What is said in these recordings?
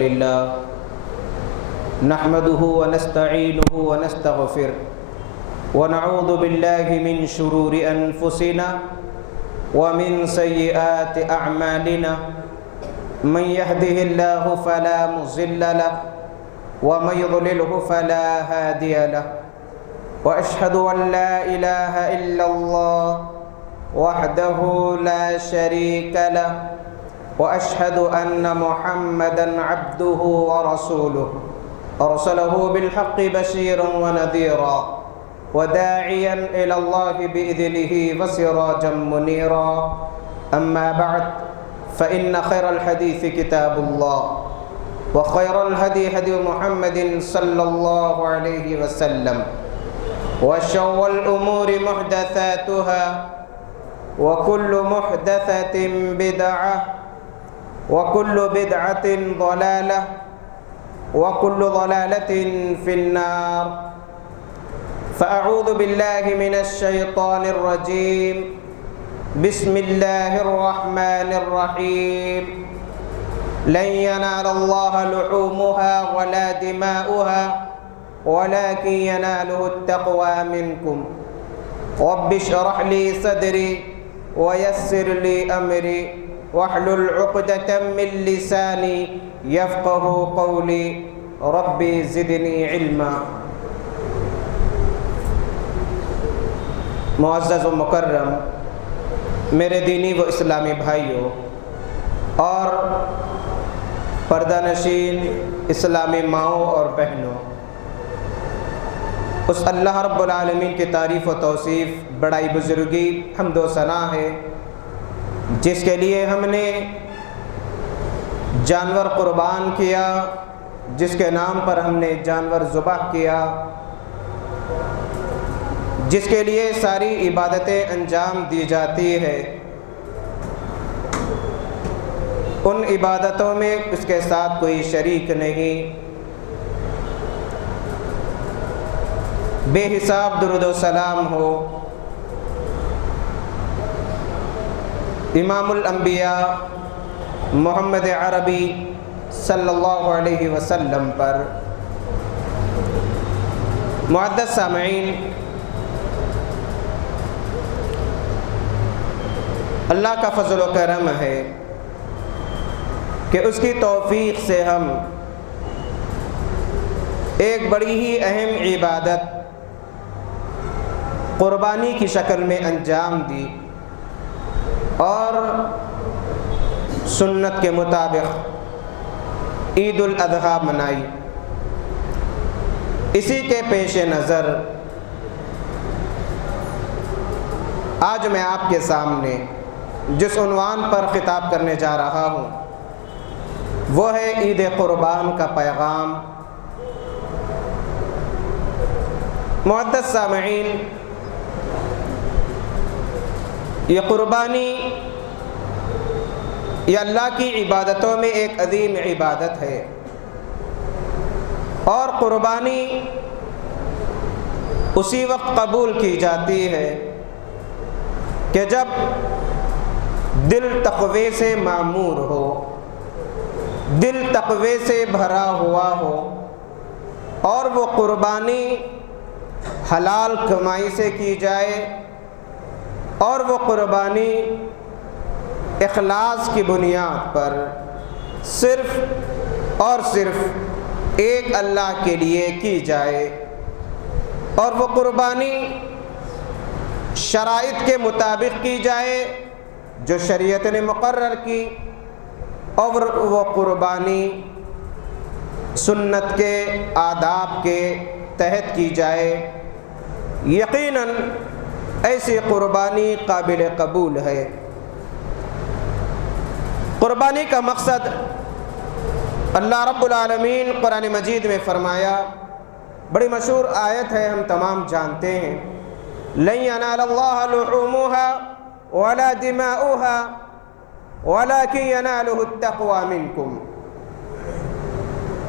لله نحمده ونستعينه ونستغفره ونعوذ بالله من شرور أنفسنا ومن سيئات أعمالنا من يهده الله فلا مضل له ومن يضلله فلا هادي له وأشهد أن لا إله إلا الله وحده لا شريك له وأشهد أن محمدًا عبده ورسوله أرسله بالحق بشيرا ونذيرا وداعيا إلى الله بإذنه وسراجا منيرا أما بعد فإن خير الحديث كتاب الله وخير الهدي هدي محمد صلى الله عليه وسلم وشر الأمور محدثاتها وكل محدثة بدعة وكل بدعة ضلالة وكل ضلالة في النار فأعوذ بالله من الشيطان الرجيم بسم الله الرحمن الرحيم لن ينال الله لحومها ولا دماؤها ولكن يناله التقوى منكم رب اشرح لي صدري ويسر لي أمري واحلل عقدة من لساني يفقه قولي ربي زدني علما۔ معزز و مکرم میرے دینی و اسلامی بھائیوں اور پردہ نشین اسلامی ماؤں اور بہنوں، اس اللہ رب العالمین کی تعریف و توصیف، بڑائی بزرگی، حمد و ثنا ہے جس کے لیے ہم نے جانور قربان کیا، جس کے نام پر ہم نے جانور ذبح کیا، جس کے لیے ساری عبادتیں انجام دی جاتی ہے۔ ان عبادتوں میں اس کے ساتھ کوئی شریک نہیں۔ بے حساب درود و سلام ہو امام الانبیاء محمد عربی صلی اللہ علیہ وسلم پر۔ معزز سامعین، اللہ کا فضل و کرم ہے کہ اس کی توفیق سے ہم ایک بڑی ہی اہم عبادت قربانی کی شکل میں انجام دی اور سنت کے مطابق عید الاضحیٰ منائی۔ اسی کے پیش نظر آج میں آپ کے سامنے جس عنوان پر خطاب کرنے جا رہا ہوں وہ ہے عید قربان کا پیغام۔ معزز سامعین، یہ قربانی یہ اللہ کی عبادتوں میں ایک عظیم عبادت ہے، اور قربانی اسی وقت قبول کی جاتی ہے کہ جب دل تقوی سے معمور ہو، دل تقوی سے بھرا ہوا ہو، اور وہ قربانی حلال کمائی سے کی جائے، اور وہ قربانی اخلاص کی بنیاد پر صرف اور صرف ایک اللہ کے لیے کی جائے، اور وہ قربانی شرائط کے مطابق کی جائے جو شریعت نے مقرر کی، اور وہ قربانی سنت کے آداب کے تحت کی جائے، یقیناً ایسی قربانی قابل قبول ہے۔ قربانی کا مقصد اللہ رب العالمین قرآن مجید میں فرمایا، بڑی مشہور آیت ہے، ہم تمام جانتے ہیں، لن ینال اللہ لحومها ولا دماؤها ولكن يناله التقوى منكم۔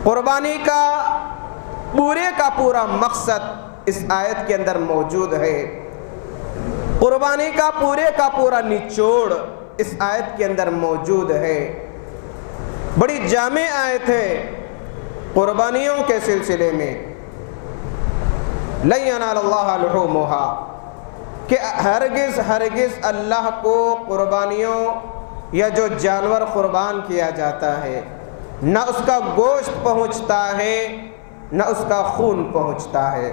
قربانی کا پورا مقصد اس آیت کے اندر موجود ہے، قربانی کا پورا نچوڑ اس آیت کے اندر موجود ہے۔ بڑی جامع آیت ہے قربانیوں کے سلسلے میں، لن ینال اللہ لحومہا، کہ ہرگز ہرگز اللہ کو قربانیوں یا جو جانور قربان کیا جاتا ہے نہ اس کا گوشت پہنچتا ہے نہ اس کا خون پہنچتا ہے۔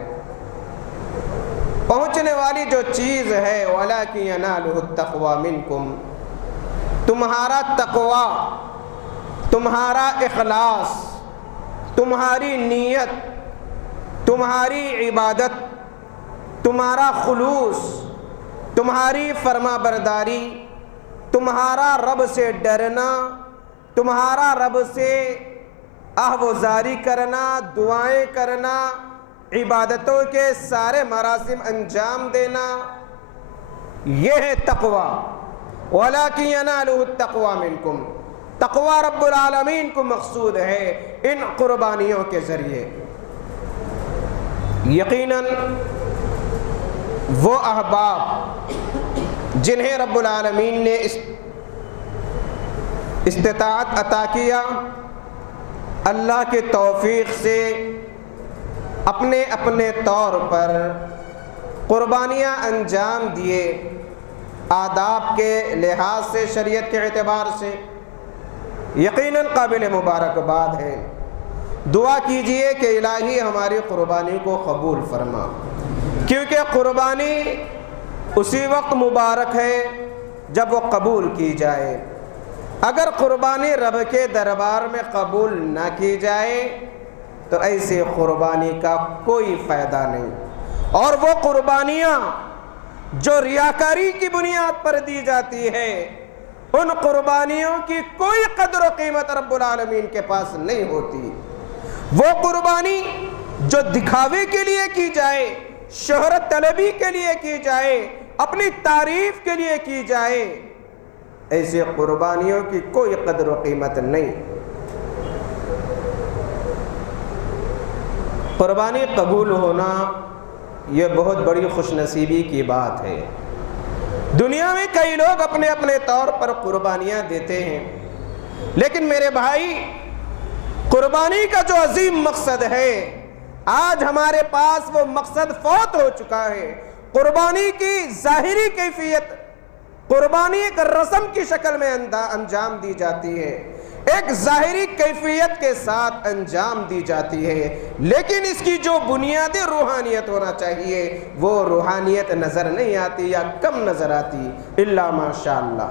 پہنچنے والی جو چیز ہے وَلَٰكِن يَنَالُهُ التَّقْوَىٰ مِنْكُمْ، تمہارا تقوی، تمہارا اخلاص، تمہاری نیت، تمہاری عبادت، تمہارا خلوص، تمہاری فرما برداری، تمہارا رب سے ڈرنا، تمہارا رب سے آہوازاری کرنا، دعائیں کرنا، عبادتوں کے سارے مراسم انجام دینا، یہ ہے تقوی۔ وَلَٰكِن يَنَالُهُ التَّقْوَىٰ مِنْكُمْ، تقوی رب العالمین کو مقصود ہے ان قربانیوں کے ذریعے۔ یقیناً وہ احباب جنہیں رب العالمین نے استطاعت عطا کیا، اللہ کے توفیق سے اپنے اپنے طور پر قربانیاں انجام دیے، آداب کے لحاظ سے، شریعت کے اعتبار سے، یقیناً قابل مبارکباد ہے۔ دعا کیجئے کہ الہی ہماری قربانی کو قبول فرما، کیونکہ قربانی اسی وقت مبارک ہے جب وہ قبول کی جائے۔ اگر قربانی رب کے دربار میں قبول نہ کی جائے تو ایسے قربانی کا کوئی فائدہ نہیں۔ اور وہ قربانیاں جو ریاکاری کی بنیاد پر دی جاتی ہے، ان قربانیوں کی کوئی قدر و قیمت رب العالمین کے پاس نہیں ہوتی۔ وہ قربانی جو دکھاوے کے لیے کی جائے، شہرت طلبی کے لیے کی جائے، اپنی تعریف کے لیے کی جائے، ایسے قربانیوں کی کوئی قدر و قیمت نہیں۔ قربانی قبول ہونا یہ بہت بڑی خوش نصیبی کی بات ہے۔ دنیا میں کئی لوگ اپنے اپنے طور پر قربانیاں دیتے ہیں، لیکن میرے بھائی، قربانی کا جو عظیم مقصد ہے، آج ہمارے پاس وہ مقصد فوت ہو چکا ہے۔ قربانی کی ظاہری کیفیت، قربانی ایک رسم کی شکل میں انجام دی جاتی ہے، ایک ظاہری کیفیت کے ساتھ انجام دی جاتی ہے، لیکن اس کی جو بنیادی روحانیت ہونا چاہیے وہ روحانیت نظر نہیں آتی یا کم نظر آتی، الا ماشاءاللہ۔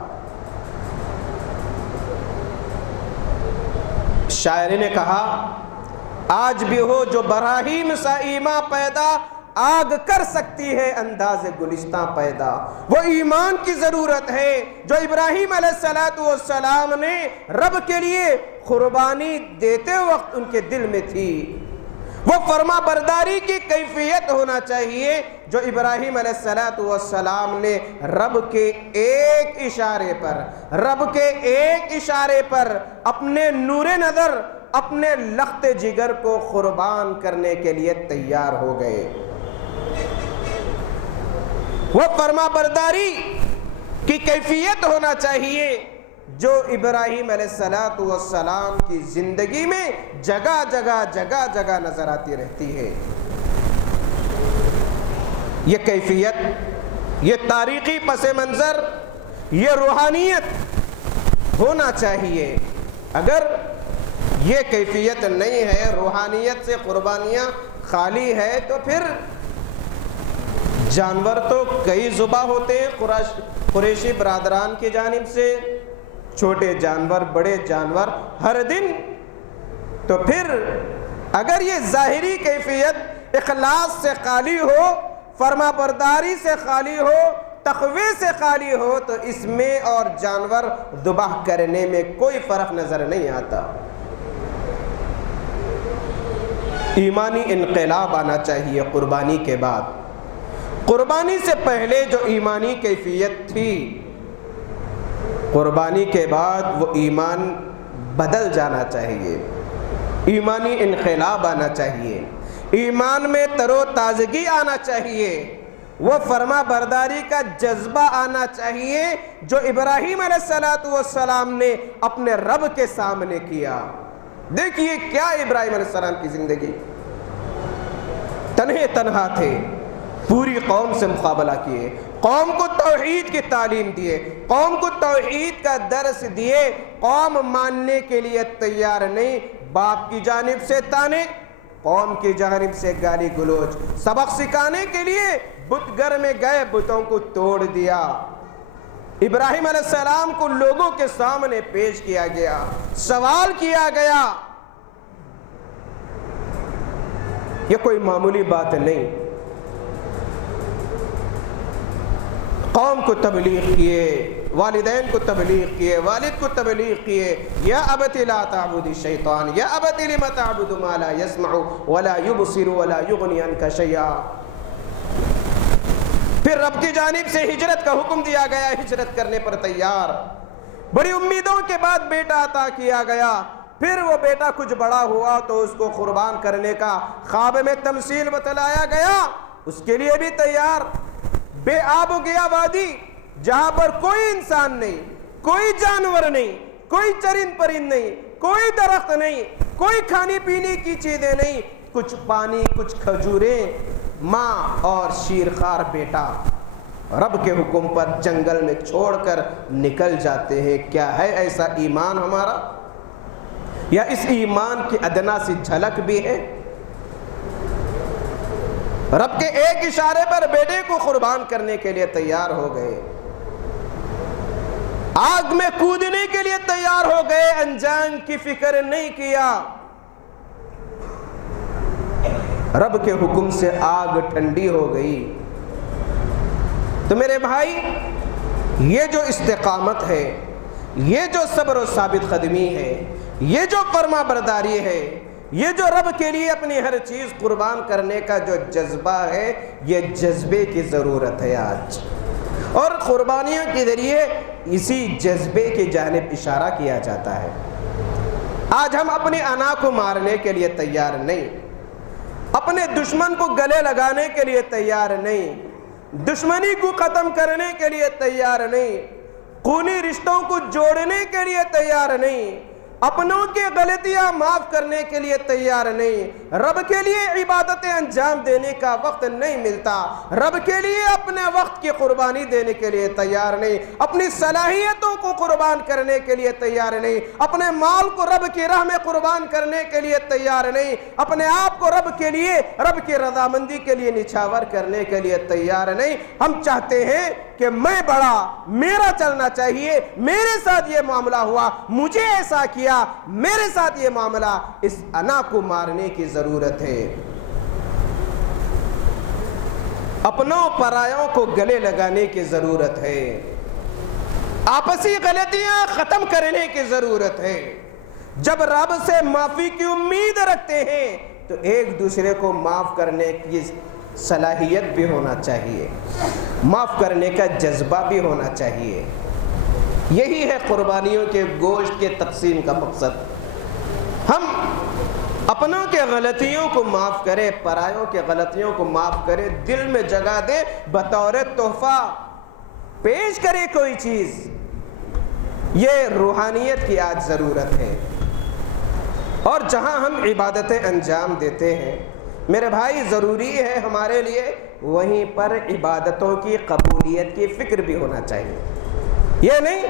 شاعر نے کہا، آج بھی ہو جو براہیم سا ایماں پیدا، آگ کر سکتی ہے انداز گلستاں پیدا۔ وہ ایمان کی ضرورت ہے جو ابراہیم علیہ السلام نے رب کے لیے قربانی دیتے وقت ان کے دل میں تھی۔ وہ فرما برداری کی کیفیت ہونا چاہیے جو ابراہیم علیہ السلام نے رب کے ایک اشارے پر اپنے نور نظر، اپنے لخت جگر کو قربان کرنے کے لیے تیار ہو گئے۔ وہ فرما برداری کی کیفیت ہونا چاہیے جو ابراہیم علیہ السلام کی زندگی میں جگہ جگہ نظر آتی رہتی ہے۔ یہ کیفیت، یہ تاریخی پس منظر، یہ روحانیت ہونا چاہیے۔ اگر یہ کیفیت نہیں ہے، روحانیت سے قربانیاں خالی ہے، تو پھر جانور تو کئی ذبح ہوتے ہیں قریشی برادران کی جانب سے، چھوٹے جانور، بڑے جانور ہر دن۔ تو پھر اگر یہ ظاہری کیفیت اخلاص سے خالی ہو، فرما برداری سے خالی ہو، تقوی سے خالی ہو، تو اس میں اور جانور ذبح کرنے میں کوئی فرق نظر نہیں آتا۔ ایمانی انقلاب آنا چاہیے قربانی کے بعد۔ قربانی سے پہلے جو ایمانی کیفیت تھی، قربانی کے بعد وہ ایمان بدل جانا چاہیے، ایمانی انقلاب آنا چاہیے، ایمان میں تر و تازگی آنا چاہیے۔ وہ فرما برداری کا جذبہ آنا چاہیے جو ابراہیم علیہ السلام نے اپنے رب کے سامنے کیا۔ دیکھیے کیا ابراہیم علیہ السلام کی زندگی، تنہا تھے، پوری قوم سے مقابلہ کیے، قوم کو توحید کی تعلیم دیے، قوم کو توحید کا درس دیے، قوم ماننے کے لیے تیار نہیں، باپ کی جانب سے تانے، قوم کی جانب سے گالی گلوچ، سبق سکھانے کے لیے بت گھر میں گئے، بتوں کو توڑ دیا۔ ابراہیم علیہ السلام کو لوگوں کے سامنے پیش کیا گیا، سوال کیا گیا، یہ کوئی معمولی بات نہیں۔ قوم کو تبلیغ کیے، والدین کو تبلیغ کیے، والد کو تبلیغ کیے، یا ابت لا تعبد الشیطان، یا ابت لم تعبد ما لا يسمع ولا يبصر ولا يغني عنك شيئا۔ پھر رب کی جانب سے ہجرت کا حکم دیا گیا، ہجرت کرنے پر تیار، بڑی امیدوں کے بعد بیٹا عطا کیا گیا، پھر وہ بیٹا کچھ بڑا ہوا تو اس کو قربان کرنے کا خواب میں تمثیل بتلایا گیا، اس کے لیے بھی تیار۔ بے آب ہو گیا وادی، جہاں پر کوئی انسان نہیں، کوئی جانور نہیں، کوئی چرند پرند نہیں، کوئی درخت نہیں، کوئی کھانے پینے کی چیزیں نہیں، کچھ پانی، کچھ کھجوریں، ماں اور شیرخوار بیٹا رب کے حکم پر جنگل میں چھوڑ کر نکل جاتے ہیں۔ کیا ہے ایسا ایمان ہمارا؟ یا اس ایمان کی ادنا سی جھلک بھی ہے؟ رب کے ایک اشارے پر بیٹے کو قربان کرنے کے لیے تیار ہو گئے، آگ میں کودنے کے لیے تیار ہو گئے، انجام کی فکر نہیں کیا۔ رب کے حکم سے آگ ٹھنڈی ہو گئی۔ تو میرے بھائی، یہ جو استقامت ہے، یہ جو صبر و ثابت قدمی ہے، یہ جو فرما برداری ہے، یہ جو رب کے لیے اپنی ہر چیز قربان کرنے کا جو جذبہ ہے، یہ جذبے کی ضرورت ہے آج، اور قربانیوں کے ذریعے اسی جذبے کی جانب اشارہ کیا جاتا ہے۔ آج ہم اپنی انا کو مارنے کے لیے تیار نہیں، اپنے دشمن کو گلے لگانے کے لیے تیار نہیں، دشمنی کو ختم کرنے کے لیے تیار نہیں، خونی رشتوں کو جوڑنے کے لیے تیار نہیں، اپنوں کی غلطیاں معاف کرنے کے لیے تیار نہیں، رب کے لیے عبادتیں انجام دینے کا وقت نہیں ملتا، رب کے لیے اپنے وقت کی قربانی دینے کے لیے تیار نہیں، اپنی صلاحیتوں کو قربان کرنے کے لیے تیار نہیں، اپنے مال کو رب کی راہ میں قربان کرنے کے لیے تیار نہیں، اپنے آپ کو رب کے لیے، رب کی رضامندی کے لیے نچھاور کرنے کے لیے تیار نہیں۔ ہم چاہتے ہیں کہ میں بڑا، میرا چلنا چاہیے، میرے ساتھ یہ معاملہ ہوا، مجھے ایسا کیا، میرے ساتھ یہ معاملہ۔ اس انا کو مارنے کی ضرورت ہے، اپنوں پرایوں کو گلے لگانے کی ضرورت ہے، آپسی غلطیاں ختم کرنے کی ضرورت ہے۔ جب رب سے معافی کی امید رکھتے ہیں تو ایک دوسرے کو معاف کرنے کی صلاحیت بھی ہونا چاہیے، معاف کرنے کا جذبہ بھی ہونا چاہیے۔ یہی ہے قربانیوں کے گوشت کے تقسیم کا مقصد۔ ہم اپنوں کے غلطیوں کو معاف کریں، پرایوں کے غلطیوں کو معاف کریں، دل میں جگہ دیں، بطور تحفہ پیش کریں کوئی چیز۔ یہ روحانیت کی آج ضرورت ہے۔ اور جہاں ہم عبادتیں انجام دیتے ہیں میرے بھائی، ضروری ہے ہمارے لیے وہیں پر عبادتوں کی قبولیت کی فکر بھی ہونا چاہیے۔ یہ نہیں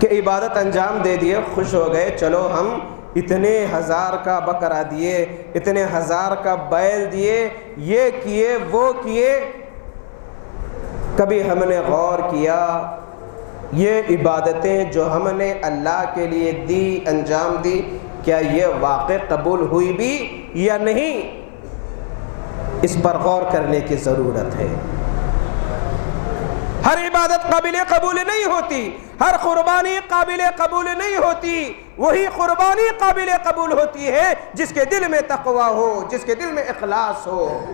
کہ عبادت انجام دے دیے، خوش ہو گئے، چلو ہم اتنے ہزار کا بکرا دیے، اتنے ہزار کا بیل دیے، یہ کیے وہ کیے۔ کبھی ہم نے غور کیا یہ عبادتیں جو ہم نے اللہ کے لیے دی، انجام دی، کیا یہ واقع قبول ہوئی بھی یا نہیں؟ اس پر غور کرنے کی ضرورت ہے۔ ہر عبادت قابل قبول نہیں ہوتی، ہر قربانی قابل قبول نہیں ہوتی۔ وہی قربانی قابل قبول ہوتی ہے جس کے دل میں تقوی ہو، جس کے دل میں اخلاص ہو،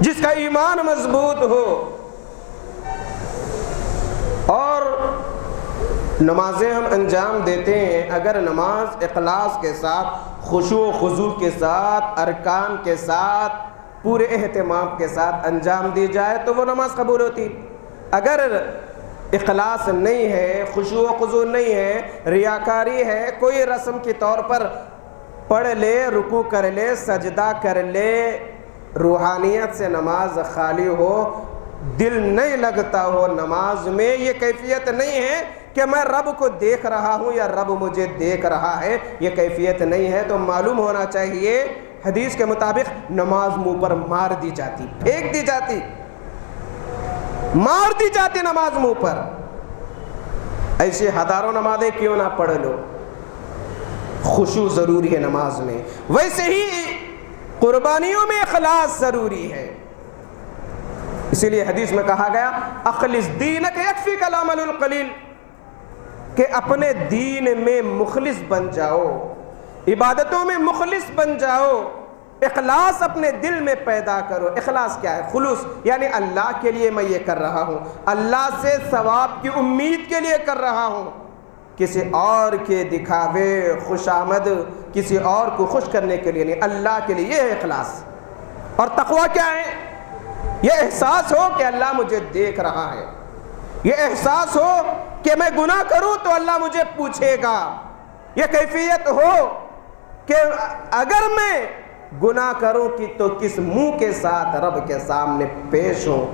جس کا ایمان مضبوط ہو۔ اور نمازیں ہم انجام دیتے ہیں، اگر نماز اخلاص کے ساتھ، خشوع و خضوع کے ساتھ، ارکان کے ساتھ پورے اہتمام کے ساتھ انجام دی جائے تو وہ نماز قبول ہوتی. اگر اخلاص نہیں ہے، خشوع و خضوع نہیں ہے، ریاکاری ہے، کوئی رسم کے طور پر پڑھ لے، رکوع کر لے، سجدہ کر لے، روحانیت سے نماز خالی ہو، دل نہیں لگتا ہو نماز میں، یہ کیفیت نہیں ہے کہ میں رب کو دیکھ رہا ہوں یا رب مجھے دیکھ رہا ہے، یہ کیفیت نہیں ہے. تو معلوم ہونا چاہیے حدیث کے مطابق نماز منہ پر مار دی جاتی، پھینک دی جاتی، مار دی جاتی نماز منہ پر. ایسے ہزاروں نمازیں کیوں نہ پڑھ لو، خشوع ضروری ہے نماز میں. ویسے ہی قربانیوں میں اخلاص ضروری ہے. اسی لیے حدیث میں کہا گیا اخلص دینک یکفیک العمل القلیل، کہ اپنے دین میں مخلص بن جاؤ، عبادتوں میں مخلص بن جاؤ، اخلاص اپنے دل میں پیدا کرو. اخلاص کیا ہے؟ خلوص، یعنی اللہ کے لیے میں یہ کر رہا ہوں، اللہ سے ثواب کی امید کے لیے کر رہا ہوں، کسی اور کے دکھاوے، خوشامد، کسی اور کو خوش کرنے کے لیے نہیں، اللہ کے لیے. یہ ہے اخلاص. اور تقویٰ کیا ہے؟ یہ احساس ہو کہ اللہ مجھے دیکھ رہا ہے، یہ احساس ہو کہ میں گناہ کروں تو اللہ مجھے پوچھے گا، یہ کیفیت ہو کہ اگر میں گناہ کروں تو کس منہ کے ساتھ رب کے سامنے پیش ہوں.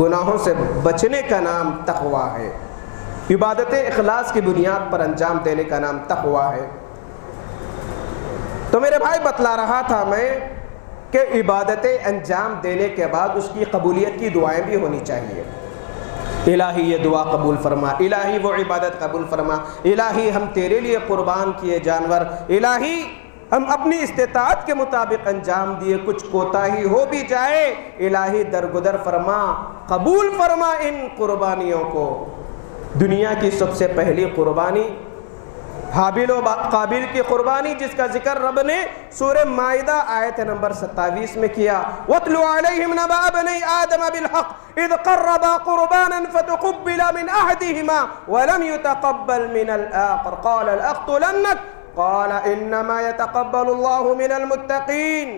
گناہوں سے بچنے کا نام تقویٰ ہے. عبادت اخلاص کی بنیاد پر انجام دینے کا نام تقویٰ ہے. تو میرے بھائی بتلا رہا تھا میں کہ عبادتیں انجام دینے کے بعد اس کی قبولیت کی دعائیں بھی ہونی چاہیے. الہی یہ دعا قبول فرما، الہی وہ عبادت قبول فرما، الہی ہم تیرے لیے قربان کیے جانور، الہی ہم اپنی استطاعت کے مطابق انجام دیے، کچھ کوتاہی ہو بھی جائے الہی درگزر فرما، قبول فرما ان قربانیوں کو. دنیا کی سب سے پہلی قربانی حابیل و قابیل کی قربانی، جس کا ذکر رب نے سورہ مائدہ آیت نمبر 27 میں کیا. وَاتْلُ عَلَيْهِمْ نَبَأَ بَنِي آدَمَ بِالْحَقِّ إِذْ قَرَّبَا قُرْبَانًا فَتُقُبِّلَ مِنْ أَحَدِهِمَا وَلَمْ يُتَقَبَّلْ مِنَ الْآخَرِ قَالَ لَأَقْتُلَنَّكَ قَالَ إِنَّمَا يَتَقَبَّلُ اللَّهُ مِنَ الْمُتَّقِينَ.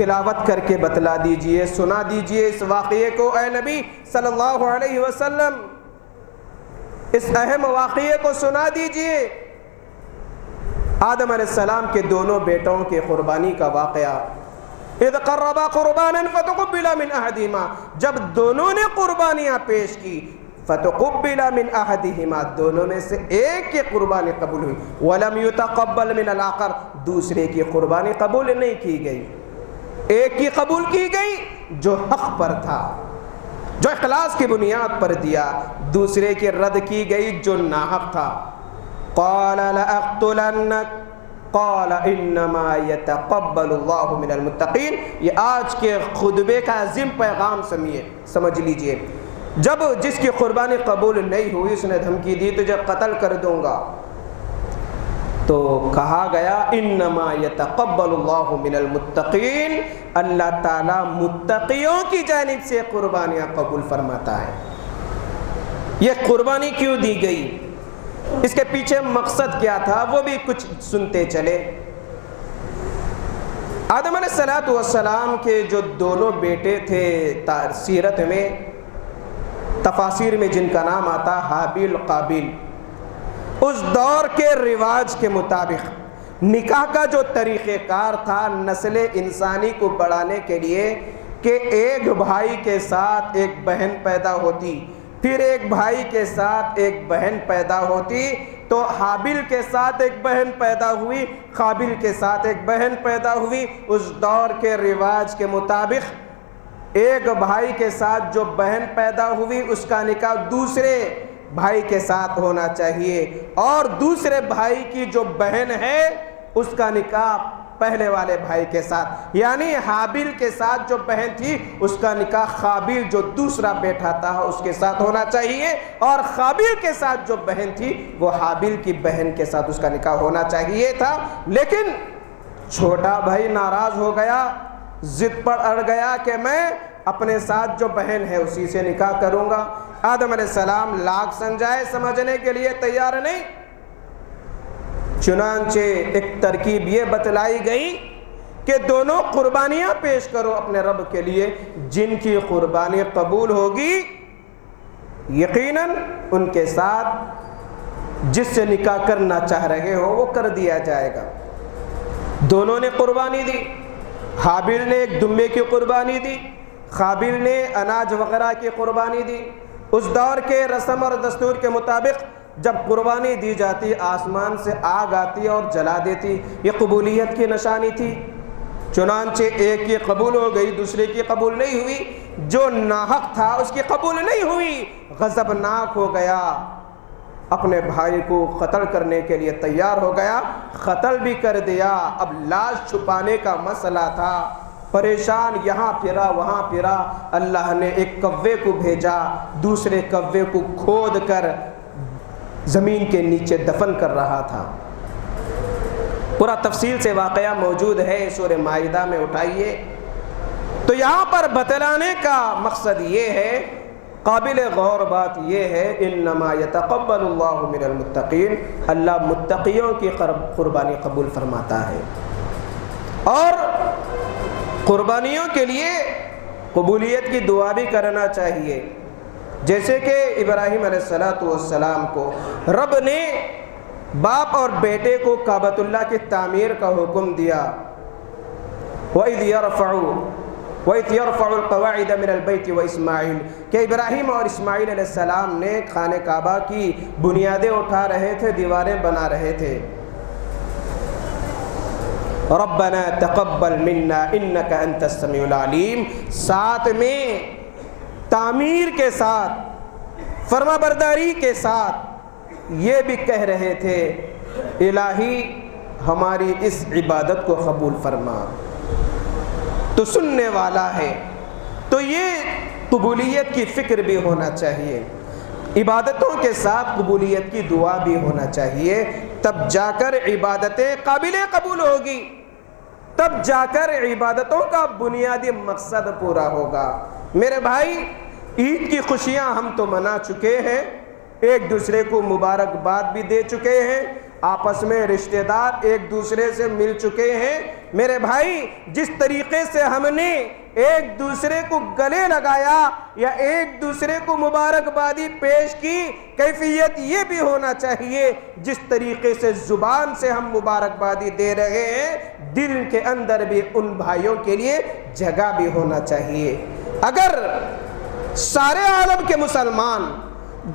تلاوت کر کے بتلا دیجئے، سنا دیجئے اس واقعے کو اے نبی صلی اللہ علیہ وسلم، اس اہم واقعے کو سنا دیجئے. آدم علیہ السلام کے دونوں بیٹوں کے قربانی کا واقعہ. اذ قربا قربانا فتقبل من احدهما، جب دونوں نے قربانیاں پیش کی، فتقبل من احدهما، دونوں میں سے ایک کی قربانی قبول ہوئی، ولم يتقبل من الاخر، دوسرے کی قربانی قبول نہیں کی گئی. ایک کی قبول کی گئی جو حق پر تھا، جو اخلاص کی بنیاد پر دیا، دوسرے کی رد کی گئی جو ناحق تھا. قال لأقتلنك قال انما يتقبل الله من المتقين. یہ آج کے خطبے کا عظیم پیغام سمجھ لیجئے. جب جس کی قربانی قبول نہیں ہوئی اس نے دھمکی دی تو جب قتل کر دوں گا، تو کہا گیا انما يتقبل الله من المتقين، اللہ تعالیٰ متقیوں کی جانب سے قربانیاں قبول فرماتا ہے. یہ قربانی کیوں دی گئی، اس کے پیچھے مقصد کیا تھا، وہ بھی کچھ سنتے چلے. آدم علیہ السلام کے جو دونوں بیٹے تھے، سیرت میں تفاسیر میں جن کا نام آتا حابیل قابیل، اس دور کے رواج کے مطابق نکاح کا جو طریقہ کار تھا نسل انسانی کو بڑھانے کے لیے کہ ایک بھائی کے ساتھ ایک بہن پیدا ہوتی، پھر ایک بھائی کے ساتھ ایک بہن پیدا ہوتی، تو حابیل کے ساتھ ایک بہن پیدا ہوئی، قابیل کے ساتھ ایک بہن پیدا ہوئی. اس دور کے رواج کے مطابق ایک بھائی کے ساتھ جو بہن پیدا ہوئی اس کا نکاح دوسرے بھائی کے ساتھ ہونا چاہیے، اور دوسرے بھائی کی جو بہن ہے اس کا نکاح پہلے والے بھائی کے ساتھ، یعنی حابیل کے ساتھ جو بہن تھی اس کا نکاح قابیل جو دوسرا بیٹا تھا اس کے ساتھ ہونا چاہیے، اور قابیل کے ساتھ جو بہن تھی وہ حابیل کی بہن کے ساتھ اس کا نکاح ہونا چاہیے تھا. لیکن چھوٹا بھائی ناراض ہو گیا، ضد پر اڑ گیا کہ میں اپنے ساتھ جو بہن ہے اسی سے نکاح کروں گا. آدم علیہ السلام لاکھ سمجھائے، سمجھنے کے لیے تیار نہیں. چنانچہ ایک ترکیب یہ بتلائی گئی کہ دونوں قربانیاں پیش کرو اپنے رب کے لیے، جن کی قربانی قبول ہوگی یقیناً ان کے ساتھ جس سے نکاح کرنا چاہ رہے ہو وہ کر دیا جائے گا۔ دونوں نے قربانی دی، حابیل نے ایک دمبے کی قربانی دی، قابیل نے اناج وغیرہ کی قربانی دی۔ اس دور کے رسم اور دستور کے مطابق جب قربانی دی جاتی آسمان سے آگ آتی اور جلا دیتی، یہ قبولیت کی نشانی تھی۔ چنانچہ ایک کی قبول ہو گئی، دوسرے کی قبول نہیں ہوئی، جو ناحق تھا اس کی قبول نہیں ہوئی، غضبناک ہو گیا، اپنے بھائی کو قتل کرنے کے لیے تیار ہو گیا، قتل بھی کر دیا۔ اب لاش چھپانے کا مسئلہ تھا، پریشان یہاں پھرا وہاں پھرا، اللہ نے ایک کوے کو بھیجا، دوسرے کوے کو کھود کر زمین کے نیچے دفن کر رہا تھا۔ پورا تفصیل سے واقعہ موجود ہے سورہ مائدہ میں، اٹھائیے۔ تو یہاں پر بتلانے کا مقصد یہ ہے، قابل غور بات یہ ہے، انما یتقبل اللہ من المتقین، اللہ متقیوں کی قربانی قبول فرماتا ہے۔ اور قربانیوں کے لیے قبولیت کی دعا بھی کرنا چاہیے، جیسے کہ ابراہیم علیہ السلام کو رب نے باپ اور بیٹے کو کعبۃ اللہ کی تعمیر کا حکم دیا، وَإِذْ يَرْفَعُ الْقَوَاعِدَ مِنَ الْبَيْتِ وَإِسْمَاعِيلُ، کہ ابراہیم اور اسماعیل علیہ السلام نے خانہ کعبہ کی بنیادیں اٹھا رہے تھے، دیواریں بنا رہے تھے۔ ربنا تقبل منا انک انت السمیع العلیم، ساتھ میں تعمیر کے ساتھ فرما برداری کے ساتھ یہ بھی کہہ رہے تھے، الہی ہماری اس عبادت کو قبول فرما، تو سننے والا ہے۔ تو یہ قبولیت کی فکر بھی ہونا چاہیے، عبادتوں کے ساتھ قبولیت کی دعا بھی ہونا چاہیے، تب جا کر عبادتیں قابل قبول ہوگی، تب جا کر عبادتوں کا بنیادی مقصد پورا ہوگا۔ میرے بھائی، عید کی خوشیاں ہم تو منا چکے ہیں، ایک دوسرے کو مبارکباد بھی دے چکے ہیں، آپس میں رشتہ دار ایک دوسرے سے مل چکے ہیں۔ میرے بھائی، جس طریقے سے ہم نے ایک دوسرے کو گلے لگایا یا ایک دوسرے کو مبارکبادی پیش کی، کیفیت یہ بھی ہونا چاہیے جس طریقے سے زبان سے ہم مبارکبادی دے رہے ہیں، دل کے اندر بھی ان بھائیوں کے لیے جگہ بھی ہونا چاہیے۔ اگر سارے عالم کے مسلمان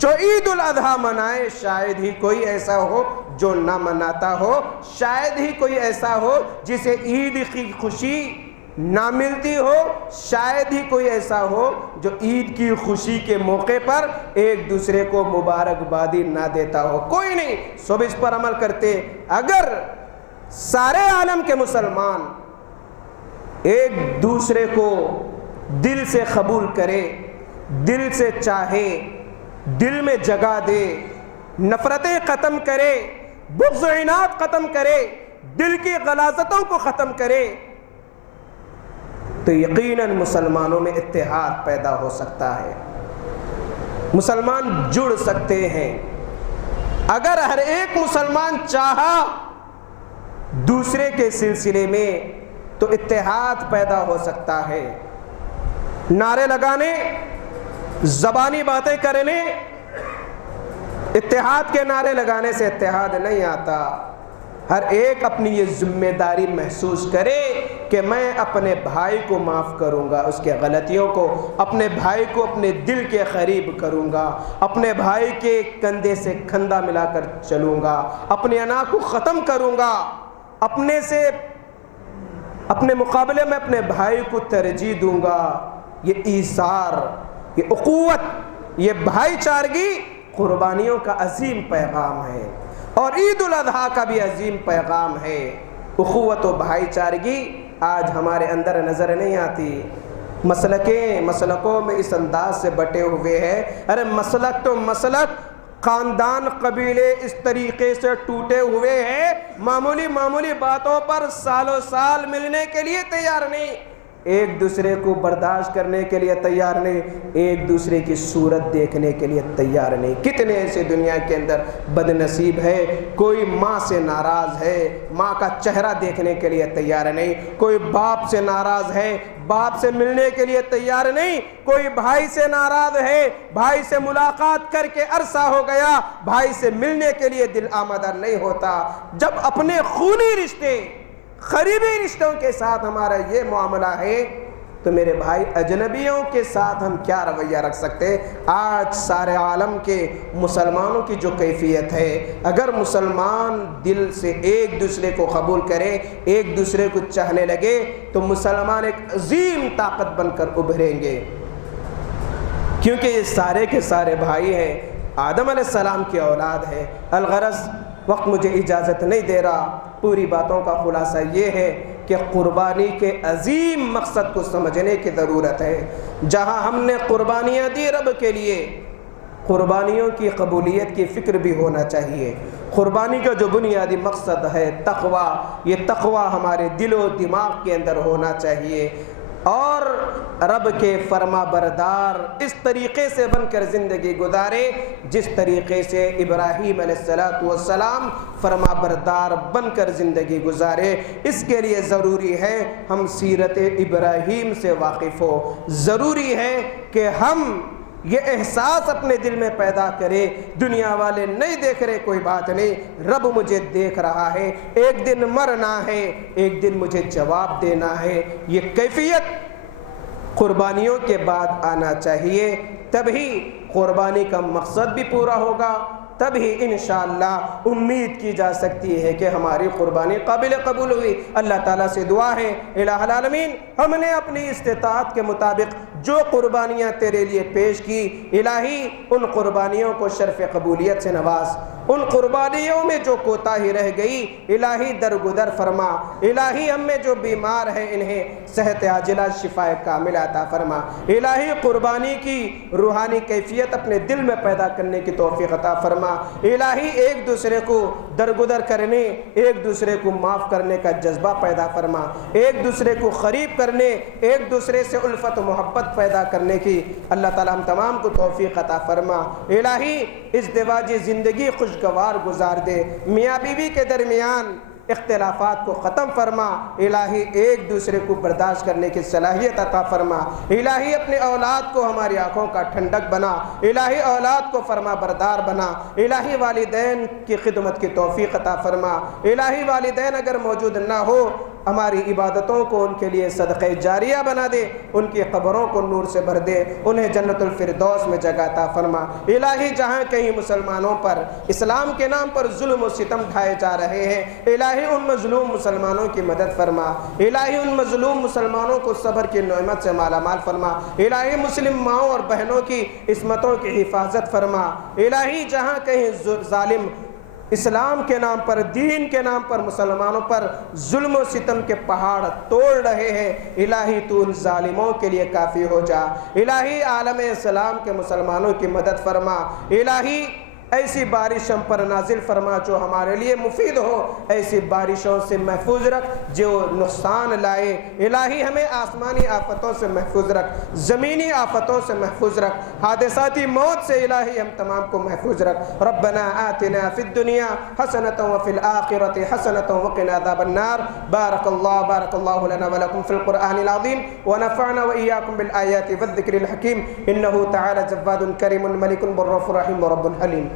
جو عید الاضحیٰ منائے، شاید ہی کوئی ایسا ہو جو نہ مناتا ہو، شاید ہی کوئی ایسا ہو جسے عید کی خوشی نہ ملتی ہو، شاید ہی کوئی ایسا ہو جو عید کی خوشی کے موقع پر ایک دوسرے کو مبارکبادی نہ دیتا ہو، کوئی نہیں۔ سب اس پر عمل کرتے۔ اگر سارے عالم کے مسلمان ایک دوسرے کو دل سے قبول کرے، دل سے چاہے، دل میں جگہ دے، نفرتیں ختم کرے، بغض و عناد ختم کرے، دل کی غلاظتوں کو ختم کرے، تو یقیناً مسلمانوں میں اتحاد پیدا ہو سکتا ہے، مسلمان جڑ سکتے ہیں۔ اگر ہر ایک مسلمان چاہا دوسرے کے سلسلے میں تو اتحاد پیدا ہو سکتا ہے۔ نعرے لگانے، زبانی باتیں کرنے، اتحاد کے نعرے لگانے سے اتحاد نہیں آتا۔ ہر ایک اپنی یہ ذمہ داری محسوس کرے کہ میں اپنے بھائی کو معاف کروں گا، اس کے غلطیوں کو، اپنے بھائی کو اپنے دل کے قریب کروں گا، اپنے بھائی کے کندھے سے کندھا ملا کر چلوں گا، اپنے انا کو ختم کروں گا، اپنے مقابلے میں اپنے بھائی کو ترجیح دوں گا۔ یہ ایثار، یہ اخوت، یہ بھائی چارگی قربانیوں کا عظیم پیغام ہے، اور عید الاضحیٰ کا بھی عظیم پیغام ہے۔ اخوت و بھائی چارگی آج ہمارے اندر نظر نہیں آتی۔ مسلکوں میں اس انداز سے بٹے ہوئے ہیں۔ ارے مسلک تو مسلک، خاندان قبیلے اس طریقے سے ٹوٹے ہوئے ہیں، معمولی باتوں پر سالوں سال ملنے کے لیے تیار نہیں۔ ایک دوسرے کو برداشت کرنے کے لیے تیار نہیں، ایک دوسرے کی صورت دیکھنے کے لیے تیار نہیں۔ کتنے ایسے دنیا کے اندر بد نصیب ہے، کوئی ماں سے ناراض ہے، ماں کا چہرہ دیکھنے کے لیے تیار نہیں، کوئی باپ سے ناراض ہے، باپ سے ملنے کے لیے تیار نہیں، کوئی بھائی سے ناراض ہے، بھائی سے ملاقات کر کے عرصہ ہو گیا، بھائی سے ملنے کے لیے دل آمادہ نہیں ہوتا۔ جب اپنے خونی رشتے، قریبی رشتوں کے ساتھ ہمارا یہ معاملہ ہے تو میرے بھائی اجنبیوں کے ساتھ ہم کیا رویہ رکھ سکتے؟ آج سارے عالم کے مسلمانوں کی جو کیفیت ہے، اگر مسلمان دل سے ایک دوسرے کو قبول کرے، ایک دوسرے کو چاہنے لگے، تو مسلمان ایک عظیم طاقت بن کر ابھریں گے، کیونکہ یہ سارے کے سارے بھائی ہیں، آدم علیہ السلام کی اولاد ہے۔ الغرض وقت مجھے اجازت نہیں دے رہا، پوری باتوں کا خلاصہ یہ ہے کہ قربانی کے عظیم مقصد کو سمجھنے کی ضرورت ہے۔ جہاں ہم نے قربانیاں دی رب کے لیے، قربانیوں کی قبولیت کی فکر بھی ہونا چاہیے۔ قربانی کا جو بنیادی مقصد ہے تقویٰ، یہ تقویٰ ہمارے دل و دماغ کے اندر ہونا چاہیے، اور رب کے فرما بردار اس طریقے سے بن کر زندگی گزارے جس طریقے سے ابراہیم علیہ السلام فرما بردار بن کر زندگی گزارے۔ اس کے لیے ضروری ہے ہم سیرت ابراہیم سے واقف ہو، ضروری ہے کہ ہم یہ احساس اپنے دل میں پیدا کرے، دنیا والے نہیں دیکھ رہے کوئی بات نہیں، رب مجھے دیکھ رہا ہے، ایک دن مرنا ہے، ایک دن مجھے جواب دینا ہے۔ یہ کیفیت قربانیوں کے بعد آنا چاہیے، تبھی قربانی کا مقصد بھی پورا ہوگا، تبھی انشاءاللہ امید کی جا سکتی ہے کہ ہماری قربانی قابل قبول ہوئی۔ اللہ تعالیٰ سے دعا ہے الہ العالمین ہم نے اپنی استطاعت کے مطابق جو قربانیاں تیرے لیے پیش کی، الہی ان قربانیوں کو شرف قبولیت سے نواز، ان قربانیوں میں جو کوتاہی رہ گئی الہی درگزر فرما، الہی ہم میں جو بیمار ہیں انہیں صحت عاجلہ شفا کاملہ عطا فرما، الہی قربانی کی روحانی کیفیت اپنے دل میں پیدا کرنے کی توفیق عطا فرما، الہی ایک دوسرے کو درگزر کرنے، ایک دوسرے کو معاف کرنے کا جذبہ پیدا فرما، ایک دوسرے کو قریب کرنے، ایک دوسرے سے الفت و محبت پیدا کرنے کی اللہ تعالی ہم تمام کو توفیق عطا فرما۔ الہی ازدواجی زندگی خوشگوار گزار دے، میاں بیوی کے درمیان اختلافات کو ختم فرما، الہی ایک دوسرے کو برداشت کرنے کی صلاحیت عطا فرما، الہی اپنے اولاد کو ہماری آنکھوں کا ٹھنڈک بنا، الہی اولاد کو فرما بردار بنا، الہی والدین کی خدمت کی توفیق عطا فرما، الہی والدین اگر موجود نہ ہو ہماری عبادتوں کو ان کے لیے صدقہ جاریہ بنا دے، ان کی قبروں کو نور سے بھر دے، انہیں جنت الفردوس میں جگہ عطا فرما۔ الہی جہاں کہیں مسلمانوں پر اسلام کے نام پر ظلم و ستم ڈھائے جا رہے ہیں، الہی ان مظلوم مسلمانوں کی مدد فرما، الہی ان مظلوم مسلمانوں کو صبر کی نعمت سے مالا مال فرما، الہی مسلم ماؤں اور بہنوں کی عصمتوں کی حفاظت فرما، الہی جہاں کہیں ظالم اسلام کے نام پر، دین کے نام پر مسلمانوں پر ظلم و ستم کے پہاڑ توڑ رہے ہیں، الہی تو ان ظالموں کے لیے کافی ہو جا، الہی عالم اسلام کے مسلمانوں کی مدد فرما، الہی ایسی بارش ہم پر نازل فرما جو ہمارے لیے مفید ہو، ایسی بارشوں سے محفوظ رکھ جو نقصان لائے، الہی ہمیں آسمانی آفتوں سے محفوظ رکھ، زمینی آفتوں سے محفوظ رکھ، حادثاتی موت سے الہی ہم تمام کو محفوظ رکھ۔ ربنا آتنا فی الدنیا حسنۃ وفی الآخرۃ حسنۃ وقنا عذاب النار۔ بارک اللہ لنا ولکم فی القرآن العظیم ونفعنا وإیاکم بالآیات والذکر الحکیم، انہ تعالی جواد کریم ملک بر رحیم رب حلیم۔